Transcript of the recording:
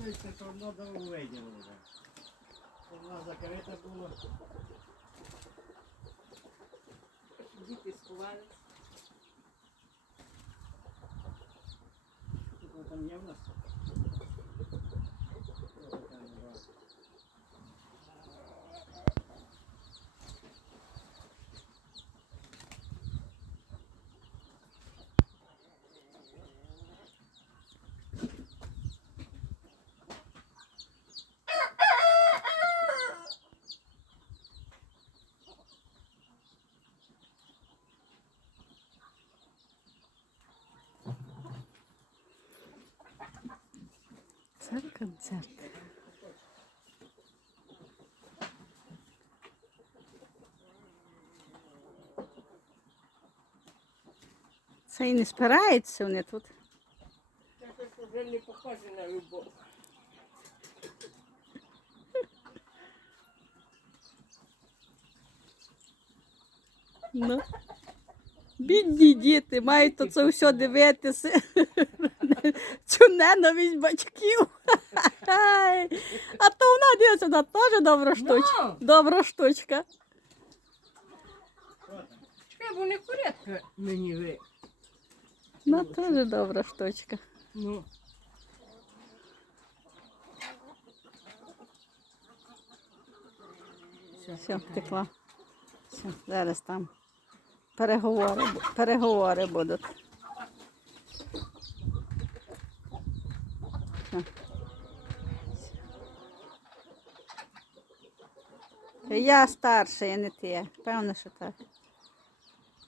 радується, що воно дорогу виділо вже. Вона закрита була. Діти сховались. Там є в нас? Це концерт. Це і не спираються вони тут. Це вже не похоже на любов. Ну. Бідні діти мають то це все дивитися. Цю ненависть батьків. А то вона дивиться, вона теж добра штучка. Ну, Добра штучка. Чекай, бо не курятка мені ви. Ну, теж добра штучка. Ну, все, Все, втекла. Все, зараз там переговори, переговори будуть. Все. Я старша, я не ти. Певно, що так.